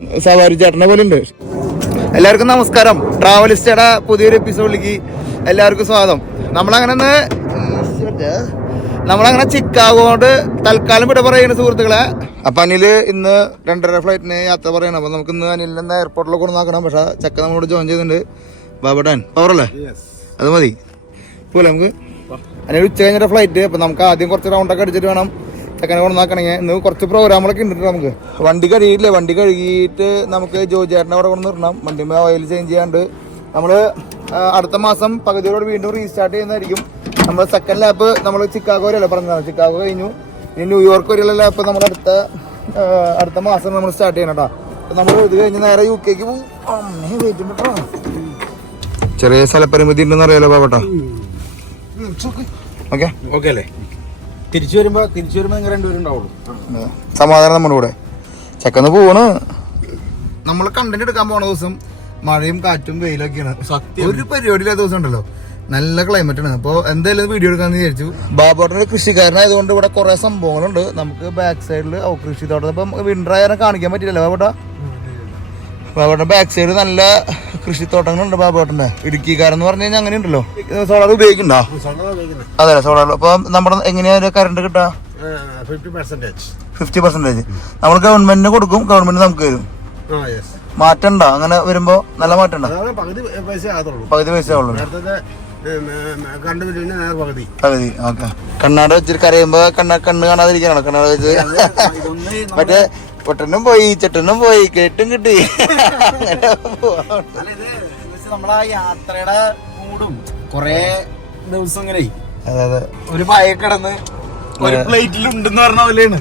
സവാരി ചേട്ടനെ പോലെ ഉണ്ട്. എല്ലാവർക്കും നമസ്കാരം. ട്രാവലിസ്റ്റയുടെ പുതിയൊരു എപ്പിസോഡിലേക്ക് എല്ലാവർക്കും സ്വാഗതം. നമ്മളങ്ങനെ ചിക്കാഗോട് തൽക്കാലം വിട പറയുന്ന സുഹൃത്തുക്കളെ. അപ്പൊ അനില് ഇന്ന് 2:30 ഫ്ലൈറ്റിന് യാത്ര പറയണം. അപ്പൊ നമുക്ക് ഇന്ന് അനിലിനെ എന്താ എയർപോർട്ടിൽ കൊണ്ടുവന്നാക്കണം. പക്ഷെ ചക്ക നമ്മളോട് ജോയിൻ ചെയ്തിട്ടുണ്ട്. ബാബട്ടാൻ പവറല്ലേ, അത് മതി പോലെ നമുക്ക്. അനിൽ ഉച്ച കഴിഞ്ഞിട്ട് ഫ്ലൈറ്റ്. അപ്പൊ നമുക്ക് ആദ്യം കുറച്ച് റൗണ്ടൊക്കെ അടിച്ചിട്ട് വേണം ചെക്കനെ കൊണ്ടുവന്നാക്കണെങ്കിൽ. ഇന്ന് കുറച്ച് പ്രോഗ്രാമുകളൊക്കെ ഉണ്ട്. നമുക്ക് വണ്ടി കഴുകിയിട്ടില്ലേ, വണ്ടി കഴുകിയിട്ട് നമുക്ക് ജോജേട്ടനെ അവിടെ കൊണ്ട് നിർത്തണം. വണ്ടിമേ ഓയിൽ ചേഞ്ച് ചെയ്യാണ്ട് നമ്മള് അടുത്ത മാസം പകുതിയോട് വീണ്ടും റീസ്റ്റാർട്ട് ചെയ്യുന്നതായിരിക്കും. നമ്മൾ സെക്കൻഡ് ലാപ്പ് നമ്മൾ ചിക്കാഗോ വരെയല്ല പറഞ്ഞതാണ്. ചിക്കാഗോ കഴിഞ്ഞു, ഇനി ന്യൂയോർക്ക് വരെയുള്ള ലാപ്പ് നമ്മൾ അടുത്ത മാസം നമ്മൾ സ്റ്റാർട്ട് ചെയ്യണം കേട്ടോ. നമ്മൾ ഇത് കഴിഞ്ഞ് നേരെ UK പോകും. കേട്ടോ, ചെറിയ സ്ഥലപരിമിതി ഉണ്ടെന്ന് അറിയാലോ ബാബട്ടോ. ഓക്കെ ഓക്കെ അല്ലേ. തിരിച്ചു വരുമ്പോ നിങ്ങൾ രണ്ടുപേരും ഉണ്ടാവുള്ളൂ. സമാധാനം നമ്മുടെ കൂടെ. ചെക്കന്ന് പോണ്. നമ്മൾ കണ്ടന്റ് എടുക്കാൻ പോണ ദിവസം മഴയും കാറ്റും വെയിലൊക്കെയാണ്. ഒരു പരിപാടിയില്ലാത്ത ദിവസം ഉണ്ടല്ലോ, നല്ല ക്ലൈമറ്റ് ആണ്. അപ്പോൾ എന്തായാലും വീഡിയോ എടുക്കാന്ന് വിചാരിച്ചു. ബാബോട്ടൊരു കൃഷിക്കാരനായതുകൊണ്ട് ഇവിടെ കുറെ സംഭവങ്ങളുണ്ട്. നമുക്ക് ബാക്ക് സൈഡിൽ കൃഷിത്തോട്ടം ഇപ്പം വിന്റർ ആയാലും കാണിക്കാൻ പറ്റില്ലല്ലോ ബാബോട്ട. ബാബോട്ട ബാക്ക് സൈഡ് നല്ല കൃഷിത്തോട്ടങ്ങളുണ്ട്. ബാബോട്ടന്റെ ഇടുക്കിക്കാരൻ എന്ന് പറഞ്ഞു കഴിഞ്ഞാൽ അങ്ങനെ ഉണ്ടല്ലോ. സോളാർ ഉപയോഗിക്കണ്ടോ? അതെ, സോളാർ. അപ്പൊ നമ്മുടെ എങ്ങനെയാ കറണ്ട് കിട്ടാ? 50%. നമ്മൾ ഗവൺമെന്റിന് കൊടുക്കും, ഗവൺമെന്റ് നമുക്ക് തരും. മാറ്റണ്ട അങ്ങനെ വരുമ്പോ? നല്ല മാറ്റണ്ട. പകുതി പൈസ ഉള്ളു. പകുതി. ഓക്കെ. കണ്ണാട വെച്ചിട്ട് കരയുമ്പോ കണ്ണ് കാണാതിരിക്കണോ? കണ്ണാട വെച്ച് മറ്റേ പൊട്ടനും പോയി ചെട്ടനും പോയി കേട്ടും കിട്ടി. നമ്മളാ യാത്രയുടെ മൂടും കൊറേ ദിവസം ഇങ്ങനെ ഒരു പായ കിടന്ന് ഒരു പ്ലേറ്റിൽ ഉണ്ടെന്ന് പറഞ്ഞ പോലെയാണ്.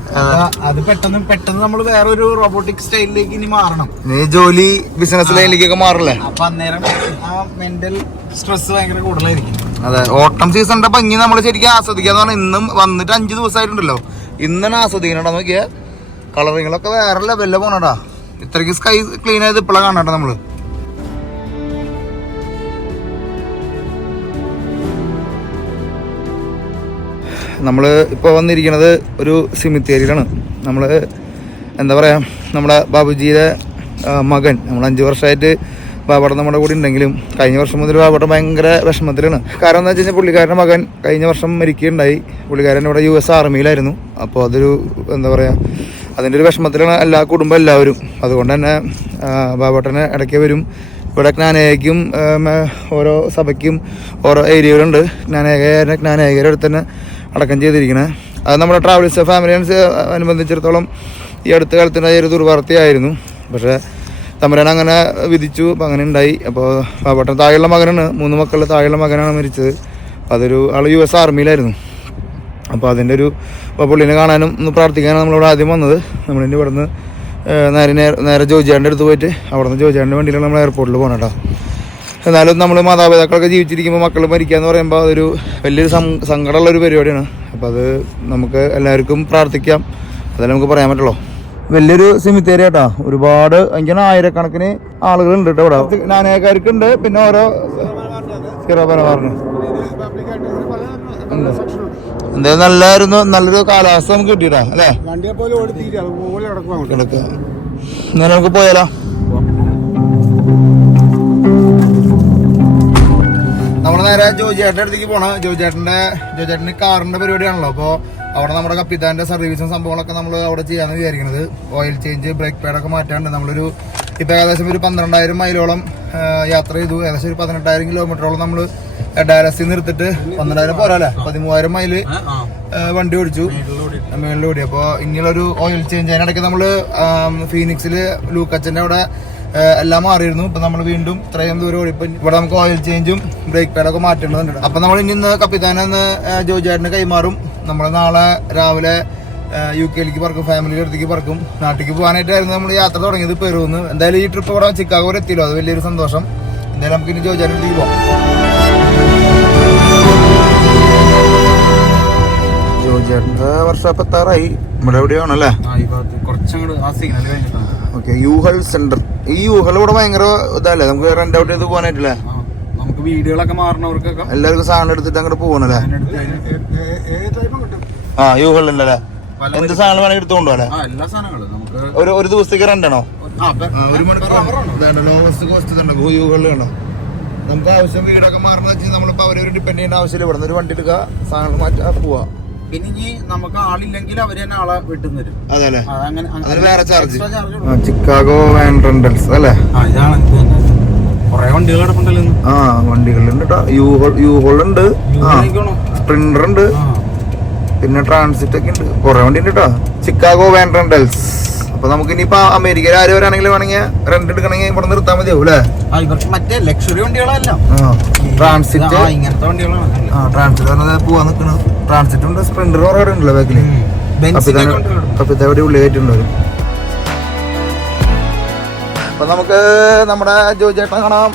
അത് പെട്ടെന്ന് നമ്മൾ വേറൊരു റോബോട്ടിക് സ്റ്റൈലിലേക്ക് ഇനി മാറണം. ജോലി ബിസിനസ് ലൈനിലേക്കൊക്കെ മാറില്ലേ? അപ്പൊ അന്നേരം ആ മെന്റൽ സ്ട്രെസ് ഭയങ്കര കൂടുതലായിരിക്കും. അതെ, ഓട്ടം സീസണിന്റെ ഭംഗി നമ്മൾ ശരിക്കും ആസ്വദിക്കാന്ന് പറഞ്ഞാൽ ഇന്നും വന്നിട്ട് 5 ദിവസമായിട്ടുണ്ടല്ലോ. ഇന്നാണ് ആസ്വദിക്കണോ നോക്കിയ കളറിങ്ങളൊക്കെ വേറെ ലെവലില് പോണടാ. ഇത്രയ്ക്ക് സ്കൈ ക്ലീൻ ആയത് ഇപ്പോഴാണ് കാണാട്ടോ നമ്മള്. നമ്മൾ ഇപ്പോൾ വന്നിരിക്കുന്നത് ഒരു സിമിത്തേരിയിലാണ്. നമ്മൾ എന്താ പറയുക, നമ്മുടെ ബാബുജിയുടെ മകൻ, നമ്മൾ 5 വർഷമായിട്ട് ബാബാട്ടൻ നമ്മുടെ കൂടെ ഉണ്ടെങ്കിലും കഴിഞ്ഞ വർഷം മുതൽ ബാബാട്ടൻ ഭയങ്കര വിഷമത്തിലാണ്. കാരണം എന്താ വെച്ച് കഴിഞ്ഞാൽ പുള്ളിക്കാരൻ്റെ മകൻ കഴിഞ്ഞ വർഷം മരിക്കുകയുണ്ടായി. പുള്ളിക്കാരൻ ഇവിടെ US ആർമിയിലായിരുന്നു. അപ്പോൾ അതൊരു എന്താ പറയുക, അതിൻ്റെ ഒരു വിഷമത്തിലാണ് എല്ലാ കുടുംബം എല്ലാവരും. അതുകൊണ്ട് തന്നെ ബാബാട്ടനെ ഇടയ്ക്ക് വരും. ഇവിടെ ജ്ഞാനേയക്കും ഓരോ സഭയ്ക്കും ഓരോ ഏരിയകളുണ്ട്. ജ്ഞാനേയകരുടെ അടുത്ത് തന്നെ അടക്കം ചെയ്തിരിക്കണേ. അത് നമ്മുടെ ട്രാവലിസ്റ്റ് ഫാമിലി അനുബന്ധിച്ചിടത്തോളം ഈ അടുത്ത കാലത്തുണ്ടായ ഒരു ദുർവാർത്തയായിരുന്നു. പക്ഷേ തമ്പുരാൻ അങ്ങനെ വിധിച്ചു. അപ്പം അങ്ങനെ ഉണ്ടായി. അപ്പോൾ ബാബാട്ടൻ താഴെയുള്ള മകനാണ്, 3 മക്കളുടെ താഴെയുള്ള മകനാണ് മരിച്ചത്. അതൊരു ആൾ US ആർമിയിലായിരുന്നു. അപ്പോൾ അതിൻ്റെ ഒരു പുള്ളിനെ കാണാനും ഒന്ന് പ്രാർത്ഥിക്കാനും നമ്മളിവിടെ ആദ്യം വന്നത്. നമ്മളിൻ്റെ ഇവിടെ നിന്ന് നേരെ ജോജിയാൻ്റെ അടുത്ത് പോയിട്ട് അവിടെ നിന്ന് ജോജിയാൻ്റെ വണ്ടിയിലാണ് നമ്മൾ എയർപോർട്ടിൽ പോകണം കേട്ടോ. എന്നാലും നമ്മൾ മാതാപിതാക്കളൊക്കെ ജീവിച്ചിരിക്കുമ്പോൾ മക്കൾ മരിക്കുക എന്ന് പറയുമ്പോൾ അതൊരു വലിയൊരു സങ്കടമുള്ളൊരു പരിപാടിയാണ്. അപ്പോൾ അത് നമുക്ക് എല്ലാവർക്കും പ്രാർത്ഥിക്കാം, അതല്ലേ നമുക്ക് പറയാൻ പറ്റുള്ളൂ. വലിയൊരു സെമിത്തേരി കേട്ടോ. ഒരുപാട് എനിക്ക് ആയിരക്കണക്കിന് ആളുകളുണ്ട് കേട്ടോ ഇവിടെ. നാനേക്കാർക്കുണ്ട്, പിന്നെ ഓരോ പറഞ്ഞു എന്തായാലും നല്ലായിരുന്നു. നല്ലൊരു കാലാവസ്ഥ നമുക്ക് കിട്ടിയിട്ടാ അല്ലേ? ഇങ്ങനെ നമുക്ക് പോയാലോ? നമ്മൾ നേരെ ജോജിയേട്ടൻ്റെ അടുത്തേക്ക് പോകണം. ജോജിയേട്ടൻ്റെ കാറിന്റെ പരിപാടിയാണല്ലോ. അപ്പോൾ അവിടെ നമ്മുടെ കപ്പിത്താൻ്റെ സർവീസും സംഭവങ്ങളൊക്കെ നമ്മൾ അവിടെ ചെയ്യാന്ന് വിചാരിക്കുന്നത്. ഓയിൽ ചേഞ്ച്, ബ്രേക്ക് പാഡൊക്കെ മാറ്റാണ്ട് നമ്മളൊരു ഇപ്പം ഏകദേശം ഒരു 12,000 മൈലോളം യാത്ര ചെയ്തു. ഏകദേശം ഒരു 18,000 കിലോമീറ്ററോളം നമ്മൾ ഡയറസിൽ നിർത്തിട്ട് 12,000 പോരാല്ലേ, 13,000 മൈല് വണ്ടി ഓടിച്ചു, മേളിൽ ഓടി. അപ്പോൾ ഇനിയുള്ളൊരു ഓയിൽ ചേഞ്ച് അതിനിടയ്ക്ക് നമ്മൾ ഫീനിക്സിൽ ലൂക്കച്ചൻ്റെ അവിടെ എല്ലാം മാറിയിരുന്നു. ഇപ്പൊ നമ്മൾ വീണ്ടും ഇത്രയും ദൂരം ഓടിപ്പോ ഇവിടെ നമുക്ക് ഓയിൽ ചേഞ്ചും ബ്രേക്ക് പാഡൊക്കെ മാറ്റേണ്ടതുണ്ട്. അപ്പൊ നമ്മൾ ഇന്ന് കപ്പിത്താനെന്ന് ജോജിയേട്ടന് കൈമാറും. നമ്മൾ നാളെ രാവിലെ UK പറക്കും, ഫാമിലിയുടെ അടുത്തേക്ക് പറക്കും. നാട്ടിലേക്ക് പോകാനായിട്ടായിരുന്നു നമ്മൾ യാത്ര തുടങ്ങിയത് പെറുന്ന്. എന്തായാലും ഈ ട്രിപ്പ് ഇവിടെ ചിക്കാഗോ വരെ എത്തിയല്ലോ, അത് വലിയൊരു സന്തോഷം. എന്തായാലും നമുക്ക് ഇനി ജോജിയേട്ടൻ്റെ അടുത്തേക്ക് പോകാം. ജോജിയേട്ടൻ്റെ വർക്ക്ഷോപ്പ് എത്താറായി. ഇവിടെ എവിടെയാണല്ലേ? Okay, യൂഹൾ centre. ഈ യൂഹൾ ഇവിടെ ഭയങ്കര ഇതല്ലേ, നമുക്ക് റെന്റ് ഔട്ട് ചെയ്ത് പോകാനായിട്ടില്ലേ? നമുക്ക് വീടുകളൊക്കെ മാറണവർക്കൊക്കെ എല്ലാവർക്കും സാധനം എടുത്തിട്ട് അങ്ങോട്ട് പോകണല്ലേ? യൂഹൾ ഉണ്ടല്ലേ? എന്ത് സാധനം വേണമെങ്കിൽ എടുത്തുകൊണ്ടോ അല്ലേ? എല്ലാ സാധനങ്ങളും നമുക്ക് ഒരു ദിവസത്തേക്ക് റെന്റ് ആണോ? ഒരു മണിക്കൂർ ലോവസ്റ്റ് കോസ്റ്റ് ഉണ്ട് യൂകളിൽ കണ്ടോ. നമുക്ക് ആവശ്യം വീടൊക്കെ മാറണമെന്ന് വെച്ചാൽ നമ്മളിപ്പോ അവരെ ഡിപ്പെൻഡ് ചെയ്യേണ്ട ആവശ്യമില്ല. ഇവിടെ നിന്ന് ഒരു വണ്ടി എടുക്കുക, സാധനങ്ങൾ മാറ്റാ, പോവാ. പിന്നെ ഇനി നമുക്ക് ആളില്ലെങ്കിൽ അവര് തന്നെ ആളെ വീട്ടിൽ നിന്ന് തരും. അതല്ലേ, അങ്ങനെ വേറെ ചാർജ്. ചിക്കാഗോ വാൻ റെന്റൽസ് അല്ലേ. കൊറേ വണ്ടികൾ കിടപ്പുണ്ടല്ലോ. വണ്ടികളുണ്ട് കേട്ടോ. യൂഹോൾ ഉണ്ട്, സ്പ്രിന്റർ ഉണ്ട്, പിന്നെ ട്രാൻസിറ്റ് ഒക്കെ ഉണ്ട്. കുറെ വണ്ടി ഉണ്ട് കേട്ടോ. Chicago van rentals. അപ്പൊ നമുക്ക് ഇനിയിപ്പോ അമേരിക്കയിൽ ആരും വരാണെങ്കിൽ വേണമെങ്കിൽ റെന്റ് എടുക്കണമെങ്കിൽ ഇവിടെ നിർത്താൻ മതിയാവും അല്ലേ. ഇവർക്ക് മറ്റേ ലക്ഷറി വണ്ടികളല്ല, ട്രാൻസിറ്റ് ഇങ്ങനത്തെ വണ്ടികളാണ്. ട്രാൻസിറ്റ് പോവാൻ നിൽക്കണം. ട്രാൻസിറ്റ് ഉണ്ട്, സ്പ്രിന്റർ കുറെ ഉണ്ടല്ലോ ബാക്കില്. കപ്പിത്തവിടെ ഉള്ളിൽ കയറ്റുണ്ട്. അപ്പൊ നമുക്ക് നമ്മുടെ ജോജേട്ടൻ കാണാം.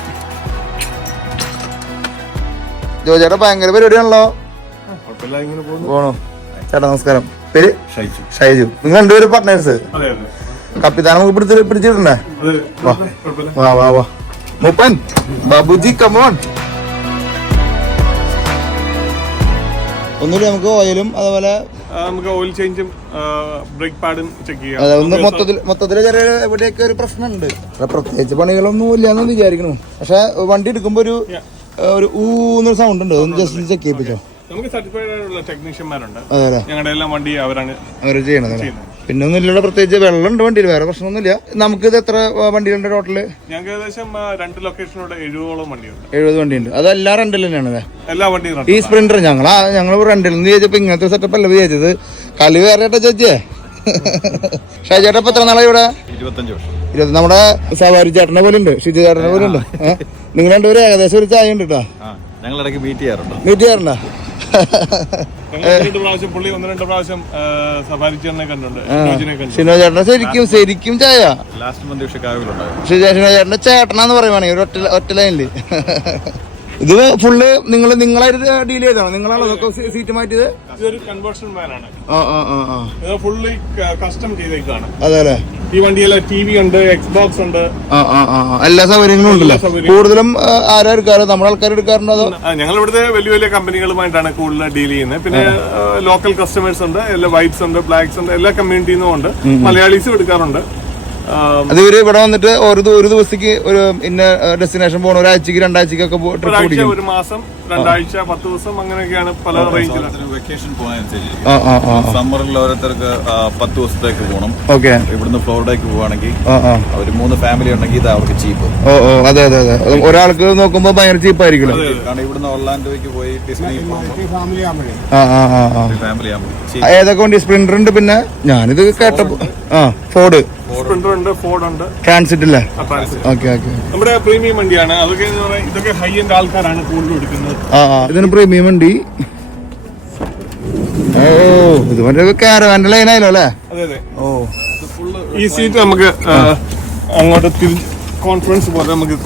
ജോജേട്ടൻ ഭയങ്കര പരിപാടിയാണല്ലോ. പോണു. ചേട്ടാ നമസ്കാരം. പേര് ഷൈജു. നിങ്ങൾ രണ്ടുപേരും പാർട്ട്നേഴ്സ്. കപ്പിത്താൻ നമുക്ക് പിടിച്ചിട്ടുണ്ടേ. വാ വാ വാ മൂപ്പൻ ബാബുജി കമോൺ. ഒന്നുമില്ല, നമുക്ക് ഓയിലും അതുപോലെ നമുക്ക് ഓയിൽ ചേഞ്ചും ബ്രേക്ക് പാഡും ചെക്ക് ചെയ്യാം. അതൊന്ന് മൊത്തത്തില് ചെറിയ എവിടെയൊക്കെ ഒരു പ്രശ്നമുണ്ട്. പ്രത്യേകിച്ച് പണികളൊന്നും ഇല്ലാന്ന് വിചാരിക്കണു. പക്ഷെ വണ്ടി എടുക്കുമ്പോ ഒരു ഊന്നൊരു സൗണ്ട് ഉണ്ട്. ഒന്ന് ജസ്റ്റ് ചെക്ക് ചെയ്യിപ്പിച്ചോ. നമുക്ക് സർട്ടിഫൈഡ് ആയിട്ടുള്ള ടെക്നീഷ്യന്മാരുണ്ട്. ഞങ്ങളുടെ എല്ലാം വണ്ടി അവര് ചെയ്യണത്. പിന്നെ ഒന്നുമില്ല, പ്രത്യേകിച്ച് വെള്ളമുണ്ട് വണ്ടിയിൽ, വേറെ പ്രശ്നമൊന്നുമില്ല. നമുക്ക് ഇത് എത്ര വണ്ടികളുണ്ട് ടോട്ടല്? ഞങ്ങൾക്ക് ഏകദേശം 2 ലൊക്കേഷനോട് 70ഓളം വണ്ടിയുണ്ട്. 70 വണ്ടിയുണ്ട്. അതെല്ലാം റെന്റിൽ തന്നെയാണ്. എല്ലാ വണ്ടിയും ഈ സ്പ്രിന്റർ ഞങ്ങൾ റെന്റിൽ നിന്ന് ചോദിച്ചപ്പോ ഇങ്ങനത്തെ സെറ്റപ്പ് അല്ല വിചാരിച്ചത്. കളി വേറെ ചേട്ടാ ചേച്ചിയെ. ഷാജേട്ടാ ഇപ്പൊ എത്ര നാളെ ഇവിടെ? 25 വർഷം. നമ്മുടെ സവാരി ചേട്ടനെ പോലെ ഉണ്ട്, ഷിജു ചേട്ടനെ പോലെ ഉണ്ട്. നിങ്ങൾ രണ്ടുപേരും ഏകദേശം ഒരു ചായ ഉണ്ട് കേട്ടോ. ഞങ്ങൾ ഇടയ്ക്ക് മീറ്റ് ചെയ്യാറുണ്ടോ? പുള്ളി 1-2 പ്രാവശ്യം സഫാരി ചേട്ടനെ കണ്ടിട്ടുണ്ട്. ഷിനോ ചേട്ടനെ ശരിക്കും ചായ. ഷിനോ ചേട്ടന്റെ ചേട്ടനാന്ന് പറയുവാണെങ്കിൽ ഒരു ഒറ്റ ലൈനില്. ഇത് ഫുള്ള് നിങ്ങളായിട്ട് ഡീൽ ചെയ്താണോ? നിങ്ങളാണോ സീറ്റ് മാറ്റിയത്? ഇതൊരു കൺവേർഷൻ വാനാണ്. ഫുള്ളി കസ്റ്റം ചെയ്തേക്കാണ്. അതെ. ഈ വണ്ടിയെല്ലാം TV ഉണ്ട്, എക്സ്ബോക്സ് ഉണ്ട്, എല്ലാ സൗകര്യങ്ങളും ഉണ്ടല്ലോ. കൂടുതലും ആരാ എടുക്കാറ്? നമ്മുടെ ആൾക്കാർ എടുക്കാറുണ്ടോ? അതോ ഞങ്ങൾ ഇവിടുത്തെ വലിയ വലിയ കമ്പനികളുമായിട്ടാണ് കൂടുതൽ ഡീൽ ചെയ്യുന്നത്. പിന്നെ ലോക്കൽ കസ്റ്റമേഴ്സ് ഉണ്ട്, എല്ലാ വൈറ്റ്സ് ഉണ്ട്, ബ്ലാക്സ് ഉണ്ട്, എല്ലാ കമ്മ്യൂണിറ്റിന്നും ഉണ്ട്. മലയാളീസും എടുക്കാറുണ്ട്. അത് ഇവിടെ വന്നിട്ട് ഒരു ദിവസത്തേക്ക് ഒരു ഇന്ന ഡെസ്റ്റിനേഷൻ പോകണം. ഒരാഴ്ചക്ക് 2 ആഴ്ചക്കൊക്കെ ഒരാഴ്ച, ഒരു മാസം, 2 ആഴ്ച, 10 ദിവസം, അങ്ങനെയൊക്കെയാണ് പല റേഞ്ചിലാണ്. വെക്കേഷൻ സമ്മറിൽ ഓരോരുത്തർക്ക് 10 ദിവസത്തേക്ക് പോകണം. ഇവിടുന്ന് ഫ്ലോറിഡയ്ക്ക് പോവാണെങ്കിൽ ഒരു 3 ഫാമിലി ഉണ്ടെങ്കിൽ ഇത് അവർക്ക് ചീപ്പ്. അതെ. ഒരാൾക്ക് നോക്കുമ്പോ ഭയങ്കര ചീപ്പായിരിക്കും. കാരണം ഇവിടുന്ന് ഒർലാൻഡോയ്ക്ക് പോയി ഫാമിലി ഏതൊക്കെ വണ്ടി? സ്പ്രിന്റർ ഉണ്ട്, പിന്നെ ഞാനിത് കേട്ടപ്പോ ഫോർഡ് ഉണ്ട്, ഫോർഡ് ഉണ്ട്, ട്രാൻസിറ്റ് അല്ലേ? ഓക്കെ. നമ്മുടെ പ്രീമിയം വണ്ടിയാണ്. അതൊക്കെ ഇതൊക്കെ ഹൈ എൻഡ് ആൾക്കാരാണ് കൂടുതൽ എടുക്കുന്നത്. ഇതിന് പ്രീമിയം വണ്ടി. ഇത് മറ്റേ കാരവാന്റെ ലൈനായാലോ അല്ലേ? അതെ. ഈ സീറ്റ് നമുക്ക് അങ്ങോട്ട് കോൺഫറൻസ് പോലെ നമുക്ക്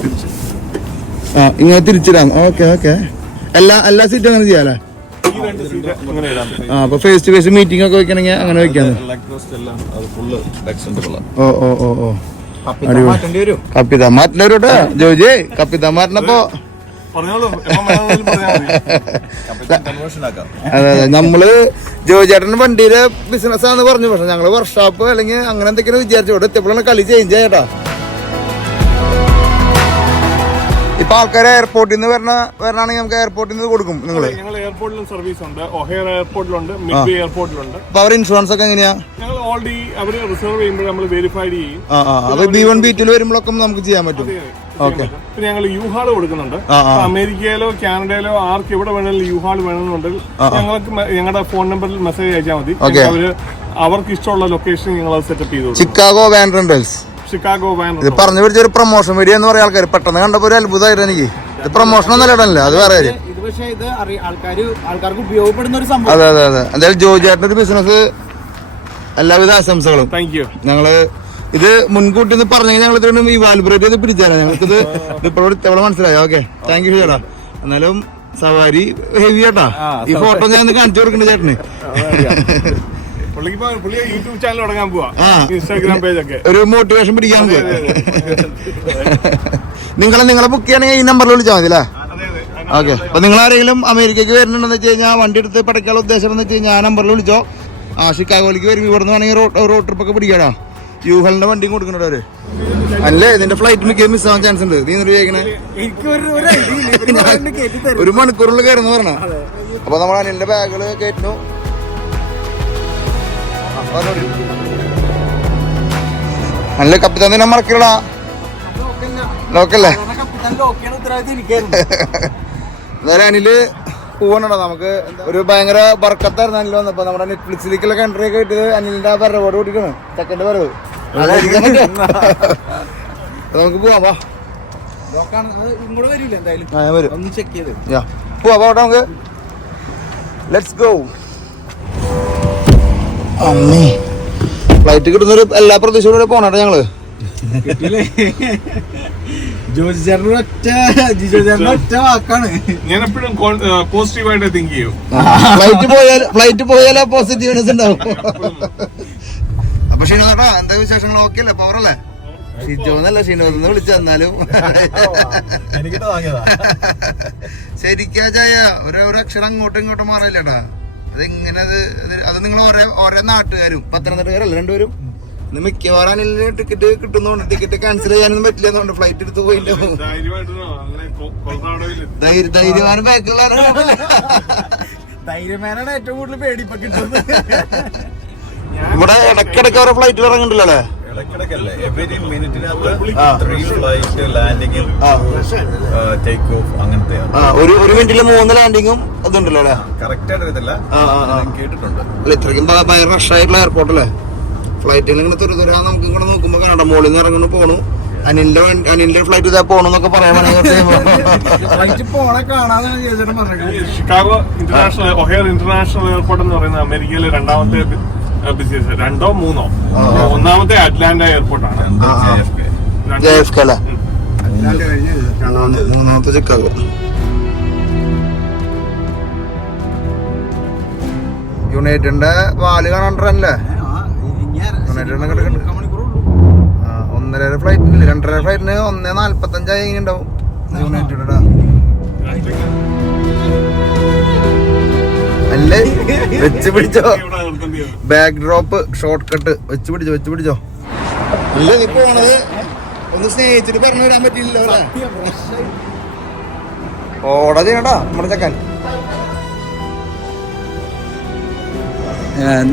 ഇങ്ങനെ തിരിച്ചിടാം. ഓക്കെ. എല്ലാ സീറ്റും അങ്ങനെ ചെയ്യാല്ലേ? അപ്പൊ ഫേസ് ടു ഫേസ് മീറ്റിംഗ് ഒക്കെ വെക്കണമെങ്കിൽ അങ്ങനെ വെക്കാം. കപ്പിത്താൻ മാറ്റേണ്ടി വരും കേട്ടോ ജോജി. കപ്പിത്താൻ മാറ്റണപ്പോ അതെ. നമ്മള് ജോജേട്ടന്റെ വണ്ടിയുടെ ബിസിനസ് ആണെന്ന് പറഞ്ഞു. പക്ഷെ ഞങ്ങള് വർക്ക്ഷോപ്പ് അല്ലെങ്കിൽ അങ്ങനെ എന്തൊക്കെയാണ് വിചാരിച്ചു. ഇവിടെ എത്തിയപ്പോഴാണ് കളി ചേഞ്ച് ആയിട്ടാ. ഇപ്പൊ ആൾക്കാരെ എയർപോർട്ടിൽ നിന്ന് വരണാണെങ്കിൽ നമുക്ക് എയർപോർട്ടിൽ നിന്ന് കൊടുക്കും. നിങ്ങള്? ഞങ്ങൾ എയർപോർട്ടിലും സർവീസ് ഉണ്ട്, ഒഹേർ എയർപോർട്ടിലുണ്ട്, മിഡ്വേ എയർപോർട്ടിലുണ്ട്. അപ്പൊ അവർ ഇൻഷുറൻസ് ഒക്കെ എങ്ങനെയാ? ഞങ്ങൾ ഓൾറെഡി അവര് റിസർവ് ചെയ്യുമ്പോൾ നമ്മൾ വെരിഫൈഡ് ചെയ്യും. അപ്പൊ B1 B2 വരുമ്പോഴൊക്കെ നമുക്ക് ചെയ്യാൻ പറ്റും. ഓക്കെ. പിന്നെ ഞങ്ങൾ യൂഹാൾ കൊടുക്കുന്നുണ്ട്. അമേരിക്കയിലോ കാനഡയിലോ ആർക്ക് എവിടെ വേണമെങ്കിലും യൂഹാൾ വേണമെന്നുണ്ടെങ്കിൽ ഞങ്ങൾക്ക് ഞങ്ങളുടെ ഫോൺ നമ്പറിൽ മെസ്സേജ് അയച്ചാൽ മതി. അവർക്ക് ഇഷ്ടമുള്ള ലൊക്കേഷൻ ഞങ്ങൾ സെറ്റപ്പ് ചെയ്തു. Chicago van rentals. ഇത് പറഞ്ഞു പിടിച്ചൊരു പ്രൊമോഷൻ വീഡിയോ എന്ന് പറയാൻ ആൾക്കാർ പെട്ടെന്ന് കണ്ടപ്പോ ഒരു അത്ഭുതമായിരുന്നു എനിക്ക്. ഇത് പ്രൊമോഷൻ ഒന്നും ഇടണല്ലേ, അത് വേറെ കാര്യം. ആൾക്കാർക്ക് ഉപയോഗപ്പെടുന്ന ഒരു സംഭവം. അതെ. എന്തായാലും ജോജേട്ടന്റെ ഒരു ബിസിനസ് എല്ലാവിധ ആശംസകളും. ഞങ്ങള് ഇത് മുൻകൂട്ടി പറഞ്ഞെങ്കിൽ ഞങ്ങൾ ഇതുകൊണ്ട് ഈ വാൽബ്രേറ്റ് ചെയ്ത് പിടിച്ചാലോ. ഞങ്ങൾക്കിത് ഇപ്പോൾ മനസ്സിലായോ? ഓക്കെ, താങ്ക് യു ചേട്ടാ. എന്നാലും സവാരി ഹെവി ചേട്ടാ. ഈ ഫോട്ടോ ഞാൻ കാണിച്ചു കൊടുക്കണേ ചേട്ടന്. യൂട്യൂബ് ചാനൽ തുടങ്ങാൻ പോവാ, ഇൻസ്റ്റാഗ്രാം പേജൊക്കെ ഒരു മോട്ടിവേഷൻ പിടിക്കാൻ പോവാ. നിങ്ങളെ ബുക്ക് ചെയ്യണമെങ്കിൽ ഈ നമ്പറിൽ വിളിച്ചാൽ മതി അല്ലേ? ഓക്കെ. അപ്പൊ നിങ്ങൾ ആരെങ്കിലും അമേരിക്കക്ക് വരുന്നുണ്ടെന്ന് വെച്ച് കഴിഞ്ഞാൽ, വണ്ടി എടുത്ത് പഠിക്കാനുള്ള ഉദ്ദേശം എന്ന് വെച്ച് കഴിഞ്ഞാൽ ആ നമ്പറിൽ വിളിച്ചോ. ഷിക്കാഗോയിലേക്ക് വരും. ഇവിടെ നിന്ന് വേണമെങ്കിൽ റോഡ് ട്രിപ്പ് ഒക്കെ പിടിക്കാടാ. യൂഹലിന്റെ വണ്ടിയും കൊടുക്കണോ അവര്? അല്ലേ ഇതിന്റെ ഫ്ലൈറ്റ് മിക്ക മിസ് ആവാൻ ചാൻസ് ഉണ്ട്. നീ എന്നിട്ട് ചോദിക്കണേ ഒരു മണിക്കൂറിൽ കയറുന്നു പറഞ്ഞ. അപ്പൊ നമ്മൾ അനിലിന്റെ ബാഗുകള് കയറ്റുന്നു. അല്ല കപ്പിത്താൻ തന്നെ മറക്കടാ. ലോക്കല്ലേ എന്തായാലും അനില് പോവാണോ? നമുക്ക് ഒരു ഭയങ്കര ബർക്കത്തായിരുന്നു അനിൽ വന്നപ്പോ. നമ്മുടെ നെറ്റ്ഫ്ലിക്സിലേക്കുള്ള കൺട്രി ഒക്കെ ഇട്ടത് അനിലിന്റെ ആ വരവോട് കൂട്ടിട്ടാണ്. സെക്കൻഡ് വരവ് നമുക്ക് പോവാം. വാ ഇങ്ങോട്ട് വരില്ല എന്തായാലും വരും. ഒന്ന് ചെക്ക് ചെയ്ത് പോവാ പോട്ടെ നമുക്ക്. Let's go. അമ്മേ ഫ്ലൈറ്റ് കിട്ടുന്നൊരു എല്ലാ പ്രദേശത്തോടെ പോണേട്ടാ ഞങ്ങള്. ഒറ്റ വാക്കാണ്. ഞാൻ എപ്പോഴും പോസിറ്റീവായിട്ട് തിങ്ക് ചെയ്യും. ഫ്ലൈറ്റ് പോയാലേ പോസിറ്റീവ്നെസ് ഉണ്ടാവും. അപ്പൊ ഷീനോട്ടാ എന്താ വിശേഷങ്ങൾ? ഓക്കെ അല്ലേ? പവറല്ലേ? ഷിജോന്നല്ല ഷീനോന്ന് വിളിച്ചു തന്നാലും ശരിക്കാ ചായ ഒരു അക്ഷരം അങ്ങോട്ടും ഇങ്ങോട്ടും മാറില്ലേട്ടാ. അതെങ്ങനെ അത് നിങ്ങൾ ഓരോ നാട്ടുകാരും പത്തനംതിട്ടക്കാരല്ലേ രണ്ടുപേരും? മിക്കവാറും ടിക്കറ്റ് കിട്ടുന്നോണ്ട് ടിക്കറ്റ് ക്യാൻസൽ ചെയ്യാനൊന്നും പറ്റില്ലെന്നുണ്ട്. ഫ്ലൈറ്റ് എടുത്ത് പോയിട്ടോ. ധൈര്യവാനും ബാക്കിലുള്ള ധൈര്യമാനാണ് ഏറ്റവും കൂടുതൽ പേടിപ്പൊ കിട്ടുന്നത്. ഇവിടെ ഇടക്കിടക്ക് ഓരോ ഫ്ലൈറ്റ് ഇറങ്ങുന്നുണ്ടല്ലോ അല്ലേ? ഇടയ്ക്കിടയ്ക്കല്ലേ, എവരി മിനിറ്റിനകത്ത് 3 ഫ്ലൈറ്റ് ലാൻഡിങ്ങും ടേക്ക് ഓഫ് അങ്ങനത്തെ. ഒരു മിനിറ്റില് 3 ലാൻഡിങ്ങും അതുണ്ടല്ലോ അല്ലേ? കറക്റ്റ് ആയിട്ട് അറിയത്തില്ല, കേട്ടിട്ടുണ്ട്. അല്ല ഇത്രയ്ക്കും ഭയങ്കര റഷ് ആയിട്ടുള്ള എയർപോർട്ടല്ലേ? ഫ്ലൈറ്റിൽ ഇങ്ങനെ തുറതുരാ നമുക്ക് ഇങ്ങനെ നോക്കുമ്പോ കാണാം മോളിൽ നിന്ന് ഇറങ്ങുന്നു പോണു. അനിലിന്റെ ഫ്ലൈറ്റ് ഇതാ പോണെന്നൊക്കെ പറയാൻ ഷിക്കാഗോ ഇന്റർനാഷണൽ ഒഹേർ ഇന്റർനാഷണൽ എയർപോർട്ട് എന്ന് പറയുന്നത് അമേരിക്കയിലെ രണ്ടാമത്തെ ബിസിനസ്, 2ഓ 3ഓ. ഒന്നാമത്തെ അറ്റ്ലാന്റ എയർപോർട്ടാണ്. JFK അല്ലേ? മൂന്നാമത്തെ ചിക്കാഗോ. യുണൈറ്റഡിന്റെ വാല് കാണാണ്ടല്ലേ? യുണൈറ്റഡിനെ കിടക്കുന്നുണ്ട്. 1.5 ഫ്ലൈറ്റിന് 2.5 ഫ്ലൈറ്റിന് 1:45 ഉണ്ടാവും യുണൈറ്റഡ്. അല്ലേ വെച്ച് പിടിച്ചോ, ബാക്ക് ഡ്രോപ്പ് ഷോർട്ട് കട്ട് വെച്ച് പിടിച്ചോ. അല്ല നീ പോണത് ഒന്ന് സ്നേഹിച്ചിട്ട് പറഞ്ഞു വരാൻ പറ്റില്ലല്ലോ. ഓടാ ചെയ്യണ്ടാ നമ്മുടെ ചക്കൻ.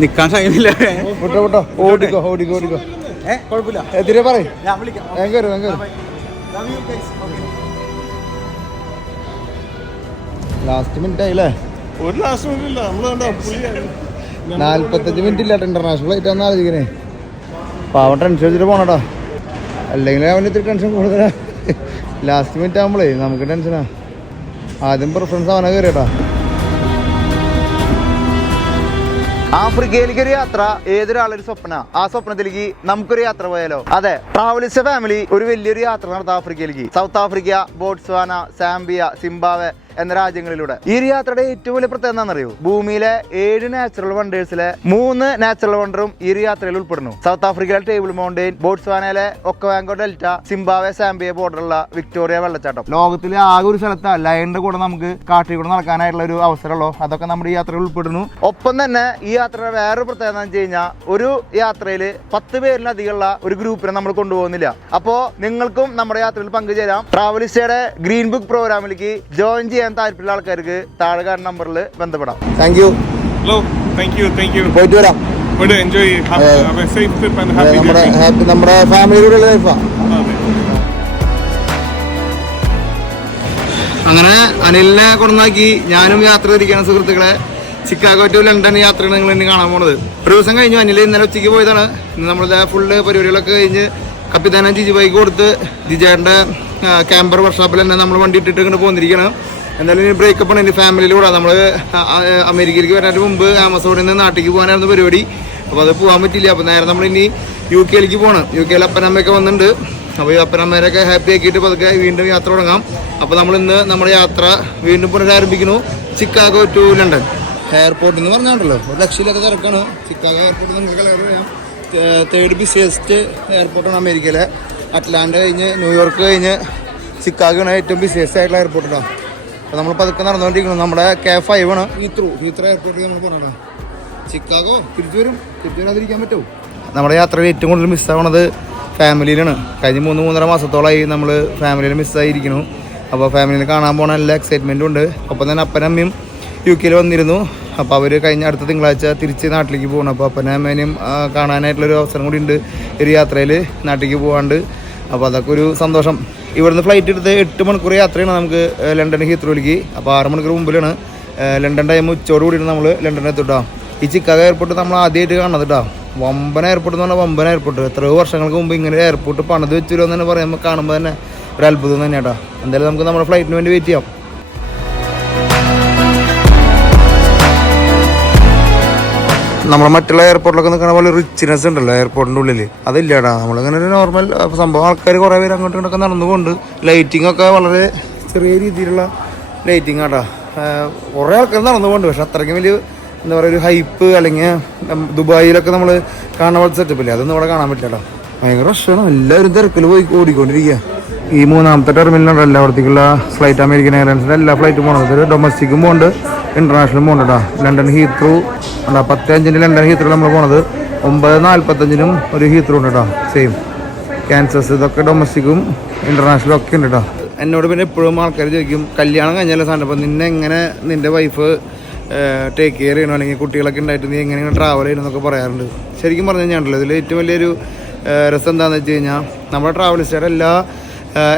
നിക്കാൻ കഴിയുന്നില്ല. വിട്ടോ ഓടിക്കോ. കുഴപ്പമില്ല, എതിരെ പറയും. ഞാൻ വിളിക്കാം. ലാസ്റ്റ് മിനിറ്റ് ആയില്ലേ? ഒരു ലാസ്റ്റ് മിനിറ്റ് ഇല്ല, നമ്മള് 45 മിനിറ്റ് ഇല്ല. ഇന്റർനാഷണൽ ഫ്ലൈറ്റ് ആണെന്ന് ആലോചിക്കണേ. പാവം ടെൻഷൻ വെച്ചിട്ട് പോണടാ. അല്ലെങ്കിൽ അവന് ഇത്തിരി ടെൻഷൻ കൂടുതലാ. ലാസ്റ്റ് മിനിറ്റ് ആകുമ്പോഴേ നമുക്ക് ടെൻഷനാ. ആദ്യം പ്രിഫറൻസ് അവനെ കയറിയട്ടാ. ആഫ്രിക്കയിലേക്ക് ഒരു യാത്ര ഏതൊരാളൊരു സ്വപ്ന. ആ സ്വപ്നത്തിലേക്ക് നമുക്കൊരു യാത്ര പോയാലോ? അതെ, ട്രാവലിസ്റ്റ് ഫാമിലി ഒരു വലിയൊരു യാത്ര നടത്താം ആഫ്രിക്കയിലേക്ക്. South Africa, Botswana, Zambia, Zimbabwe എന്ന രാജ്യങ്ങളിലൂടെ. ഈ ഒരു യാത്രയുടെ ഏറ്റവും വലിയ പ്രത്യേകത എന്താണെന്നറിയോ? ഭൂമിയിലെ 7 നാച്ചുറൽ വണ്ടേഴ്സിലെ 3 നാച്ചുറൽ വണ്ടറും ഈ ഒരു യാത്രയിൽ ഉൾപ്പെടുന്നു. സൗത്ത് ആഫ്രിക്കയിലെ ടേബിൾ മൗണ്ടെയിൻ, ബോട്സ്വാനയിലെ ഒക്കവാങ്കോ ഡെൽറ്റ, സിംബാബ്വെ സാംബിയ ബോർഡറുള്ള വിക്ടോറിയ വെള്ളച്ചാട്ടം. ലോകത്തിലെ ആകെ ഒരു സ്ഥലത്ത് ലയണിന്റെ കൂടെ നമുക്ക് കാട്ടിൽ കൂടെ നടക്കാനായിട്ടുള്ള ഒരു അവസരമുള്ളൂ. അതൊക്കെ നമ്മുടെ ഈ യാത്രയിൽ ഉൾപ്പെടുന്നു. ഒപ്പം തന്നെ ഈ യാത്രയുടെ വേറൊരു പ്രത്യേകത എന്ന് വെച്ച് കഴിഞ്ഞാൽ ഒരു യാത്രയിൽ 10 പേരിലധികമുള്ള ഒരു ഗ്രൂപ്പിനെ നമ്മൾ കൊണ്ടുപോകുന്നില്ല. അപ്പോ നിങ്ങൾക്കും നമ്മുടെ യാത്രയിൽ പങ്കുചേരാം. ട്രാവലിസ്റ്റയുടെ ഗ്രീൻ ബുക്ക് പ്രോഗ്രാമിലേക്ക് ജോയിൻ ചെയ്യാൻ താല്പര്യമുള്ള ആൾക്കാർക്ക് താഴെ കാണുന്ന നമ്പറിൽ ബന്ധപ്പെടാം. Thank you. പോയിട്ട് വരാം. നമ്മുടെ ഫാമിലിയുടെ ലൈഫാ. അങ്ങനെ അനിലിനെ കൊണ്ടാക്കി ഞാനും യാത്ര തിരിക്കുകയാണ് സുഹൃത്തുക്കളെ. ചിക്കാഗോ ടു ലണ്ടൻ യാത്രയാണ് നിങ്ങൾ ഇനി കാണാൻ പോണത്. ഒരു ദിവസം കഴിഞ്ഞു. അനിൽ ഇന്നലെ ഉച്ചയ്ക്ക് പോയതാണ്. ഇന്ന് നമ്മളിത് ഫുള്ള് പരിപാടികളൊക്കെ കഴിഞ്ഞ് കപ്പിത്താന ജിജി ബൈക്ക് കൊടുത്ത് ജിജേന്റെ ക്യാമ്പർ വർക്ക്ഷോപ്പിൽ തന്നെ നമ്മൾ വണ്ടി ഇട്ടിട്ട് ഇങ്ങനെ പോന്നിരിക്കുകയാണ്. എന്തായാലും ഇനി ബ്രേക്കപ്പ് ആണ്. ഇനി ഫാമിലിയിലൂടെ നമ്മൾ അമേരിക്കയിലേക്ക് വരാനായിട്ട് മുമ്പ് ആമസോണിൽ നിന്ന് നാട്ടിലേക്ക് പോകാനായിരുന്നു പരിപാടി. അപ്പോൾ അത് പോകാൻ പറ്റില്ല. അപ്പോൾ നേരെ നമ്മളിനി UK പോകണം. UK അപ്പനമ്മയൊക്കെ വന്നിട്ടുണ്ട്. അപ്പോൾ ഈ അപ്പനമ്മേരൊക്കെ ഹാപ്പി ആക്കിയിട്ട് പതുക്കെ വീണ്ടും യാത്ര തുടങ്ങാം. അപ്പോൾ നമ്മൾ ഇന്ന് നമ്മുടെ യാത്ര വീണ്ടും പുനരാരംഭിക്കുന്നു. Chicago to London. എയർപോർട്ടിൽ നിന്ന് പറഞ്ഞാണ്ടല്ലോ ഒരു ലക്ഷമില്ലാത്ത തിരക്കാണ്. ചിക്കാഗോ എയർപോർട്ട് നിങ്ങൾക്ക് എല്ലാവരും അറിയാം. 3rd ബിസിയസ്റ്റ് എയർപോർട്ടാണ് അമേരിക്കയിലെ. അറ്റ്ലാന്റ കഴിഞ്ഞ് ന്യൂയോർക്ക് കഴിഞ്ഞ് ചിക്കാഗോ ആണ് ഏറ്റവും ബിസിയസ്റ്റ് ആയിട്ടുള്ള എയർപോർട്ടാണ്. അപ്പോൾ നമ്മൾ പതുക്കെ നടന്നുകൊണ്ടിരിക്കുന്നു. നമ്മുടെ K5 ആണ് ഹീത്രോ എയർപോർട്ടിൽ നമ്മൾ പറഞ്ഞാൽ. ചിക്കാഗോ തിരിച്ചു വരാതിരിക്കാൻ പറ്റുമോ? നമ്മുടെ യാത്രയിൽ ഏറ്റവും കൂടുതൽ മിസ്സാവണത് ഫാമിലിയിലാണ്. കഴിഞ്ഞ 3-3.5 മാസത്തോളമായി നമ്മൾ ഫാമിലിയിൽ മിസ്സായിരിക്കുന്നു. അപ്പോൾ ഫാമിലിയിൽ കാണാൻ പോകണ എല്ലാ എക്സൈറ്റ്മെൻറ്റും ഉണ്ട്. ഒപ്പം തന്നെ അപ്പനും അമ്മയും UK വന്നിരുന്നു. അപ്പോൾ അവർ കഴിഞ്ഞ അടുത്ത തിങ്കളാഴ്ച തിരിച്ച് നാട്ടിലേക്ക് പോകണം. അപ്പോൾ അപ്പനും അമ്മേനെയും കാണാനായിട്ടുള്ളൊരു അവസരം കൂടി ഉണ്ട് ഒരു യാത്രയിൽ നാട്ടിലേക്ക് പോകാണ്ട്. അപ്പോൾ അതൊക്കെ ഒരു സന്തോഷം. ഇവിടുന്ന് ഫ്ലൈറ്റ് എടുത്ത് 8 മണിക്കൂർ യാത്രയാണ് നമുക്ക് ലണ്ടൻ ഹീത്രോയിലേക്ക്. അപ്പോൾ 6 മണിക്കൂർ മുമ്പിലാണ് ലണ്ടൻ ടൈം. ഉച്ചയോട് കൂടിയാണ് നമ്മൾ ലണ്ടനിൽ എത്തിട്ടോ. ഈ ചിക്കാഗോ എയർപോർട്ട് നമ്മൾ ആദ്യമായിട്ട് കാണുന്നത് കേട്ടോ. വമ്പൻ എയർപോർട്ട് എന്ന് പറഞ്ഞാൽ വമ്പൻ എയർപോർട്ട്. എത്രയോ വർഷങ്ങൾക്ക് മുമ്പ് ഇങ്ങനെ എയർപോർട്ട് പണിത് വെച്ചില്ലോ എന്ന് തന്നെ പറയുമ്പോൾ കാണുമ്പോൾ തന്നെ ഒരു അത്ഭുതം തന്നെ കേട്ടോ. എന്തായാലും നമുക്ക് നമ്മുടെ ഫ്ലൈറ്റിന് വേണ്ടി വെയിറ്റ് ചെയ്യാം. നമ്മൾ മറ്റുള്ള എയർപോർട്ടിലൊക്കെ നിൽക്കുന്ന പോലെ റിച്ച്നെസ് ഉണ്ടല്ലോ എയർപോർട്ടിൻ്റെ ഉള്ളിൽ, അതില്ലാടാ. നമ്മളിങ്ങനെ ഒരു നോർമൽ സംഭവം. ആൾക്കാർ കുറേ പേര് അങ്ങോട്ടും ഇങ്ങോട്ടൊക്കെ നടന്നുകൊണ്ട് ലൈറ്റിംഗ് ഒക്കെ വളരെ ചെറിയ രീതിയിലുള്ള ലൈറ്റിംഗ് ആട്ടാ. കുറേ ആൾക്കാർ നടന്നുകൊണ്ട്, പക്ഷെ അത്രയ്ക്കും വലിയ എന്താ പറയുക ഒരു ഹൈപ്പ് അല്ലെങ്കിൽ ദുബായിലൊക്കെ നമ്മൾ കാണുന്ന പോലെ സെറ്റപ്പില്ലേ, അതൊന്നും ഇവിടെ കാണാൻ പറ്റില്ല. ഭയങ്കര റഷാണ്, എല്ലാവരും തിരക്കിൽ പോയി ഓടിക്കൊണ്ടിരിക്കുക. ഈ 3ാമത്തെ ടെർമിനലുണ്ട് എല്ലായിടത്തേക്കുള്ള ഫ്ലൈറ്റ്. അമേരിക്കൻ എയർലൈൻസിൻ്റെ എല്ലാ ഫ്ലൈറ്റും പോകുന്നത്. ഒരു ഡൊമസ്റ്റിക്കും പോകുന്നുണ്ട്, ഇന്റർനാഷണലും പോകുന്നുണ്ട് കേട്ടോ. ലണ്ടൻ ഹീത്രൂ ഉണ്ടാ 10:05 ലണ്ടൻ ഹീത്രൂ നമ്മൾ പോണത്. 9:45 ഒരു ഹീത്രൂ ഉണ്ട് കേട്ടോ. Same cancers. ഇതൊക്കെ ഡൊമസ്റ്റിക്കും ഇന്റർനാഷണലും ഒക്കെ ഉണ്ട് കേട്ടോ. എന്നോട് പിന്നെ എപ്പോഴും ആൾക്കാർ ചോദിക്കും, കല്യാണം കഴിഞ്ഞാലും സാധനം അപ്പോൾ നിന്നെ എങ്ങനെ നിൻ്റെ വൈഫ് ടേക്ക് കെയർ ചെയ്യണം, അല്ലെങ്കിൽ കുട്ടികളൊക്കെ ഉണ്ടായിട്ട് നീ എങ്ങനെയാണ് ട്രാവൽ ചെയ്യണമെന്നൊക്കെ പറയാറുണ്ട്. ശരിക്കും പറഞ്ഞു കഴിഞ്ഞാൽ ഇതിൽ ഏറ്റവും വലിയൊരു രസം എന്താണെന്ന് വെച്ച് കഴിഞ്ഞാൽ നമ്മുടെ ട്രാവലിസ്റ്റുകാരുടെ എല്ലാ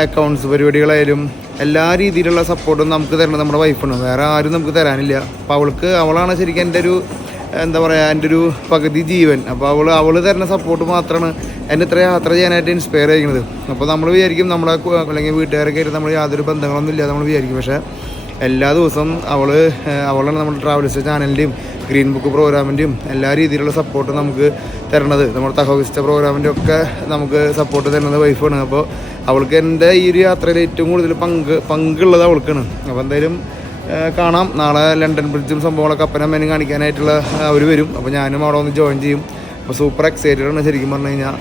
അക്കൗണ്ട്സ് പരിപാടികളായാലും എല്ലാ രീതിയിലുള്ള സപ്പോർട്ടും നമുക്ക് തരണം നമ്മുടെ വൈഫാണ്. വേറെ ആരും നമുക്ക് തരാനില്ല. അപ്പോൾ അവളാണ് ശരിക്കും എൻ്റെ ഒരു എന്താ പറയുക എൻ്റെ ഒരു പകുതി ജീവൻ. അപ്പോൾ അവൾ തരുന്ന സപ്പോർട്ട് മാത്രമാണ് എന്നെ ഇത്ര യാത്ര ചെയ്യാനായിട്ട് ഇൻസ്പയർ ചെയ്യുന്നത്. അപ്പോൾ നമ്മൾ വിചാരിക്കും നമ്മളെ അല്ലെങ്കിൽ വീട്ടുകാരൊക്കെ ആയിട്ട് നമ്മൾ യാതൊരു ബന്ധങ്ങളൊന്നും ഇല്ല നമ്മൾ വിചാരിക്കും. പക്ഷേ എല്ലാ ദിവസവും അവളാണ് നമ്മുടെ ട്രാവലിസ്റ്റ് ചാനലിൻ്റെയും ഗ്രീൻ ബുക്ക് പ്രോഗ്രാമിൻ്റെയും എല്ലാ രീതിയിലുള്ള സപ്പോർട്ട് നമുക്ക് തരണത്. നമ്മുടെ തഹോവിസ്റ്റ പ്രോഗ്രാമിൻ്റെ ഒക്കെ നമുക്ക് സപ്പോർട്ട് തരുന്നത് വൈഫാണ്. അപ്പോൾ അവൾക്ക് എൻ്റെ ഈ ഒരു യാത്രയിൽ ഏറ്റവും കൂടുതൽ പങ്കുള്ളത് അവൾക്കാണ്. അപ്പോൾ എന്തായാലും കാണാം. നാളെ ലണ്ടൻ ബ്രിഡ്ജും സംഭവങ്ങളൊക്കെ അപ്പനമ്മേനും കാണിക്കാനായിട്ടുള്ള അവർ വരും. അപ്പോൾ ഞാനും അവിടെ ഒന്ന് ജോയിൻ ചെയ്യും. അപ്പോൾ സൂപ്പർ എക്സൈറ്റഡ് ആണ് ശരിക്കും പറഞ്ഞു കഴിഞ്ഞാൽ.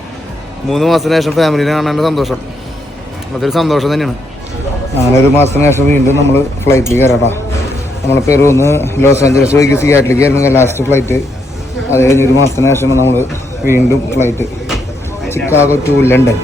3 മാസത്തിന് ശേഷം ഫാമിലിനെ കാണാനുള്ള സന്തോഷം അതൊരു സന്തോഷം തന്നെയാണ്. അങ്ങനെ 1 മാസത്തിന് ശേഷം വീണ്ടും നമ്മൾ ഫ്ലൈറ്റിൽ കയറാട്ടാ. നമ്മൾ പെറുന്ന് ലോസ് ആഞ്ചലസ് വഴിക്ക് സിയാറ്റിലേക്ക് ആയിരുന്നു ലാസ്റ്റ് ഫ്ലൈറ്റ്. അത് കഴിഞ്ഞ് 1 മാസത്തിന് ശേഷമാണ് നമ്മൾ വീണ്ടും ഫ്ലൈറ്റ് ചിക്കാഗോ ടു ലണ്ടൻ.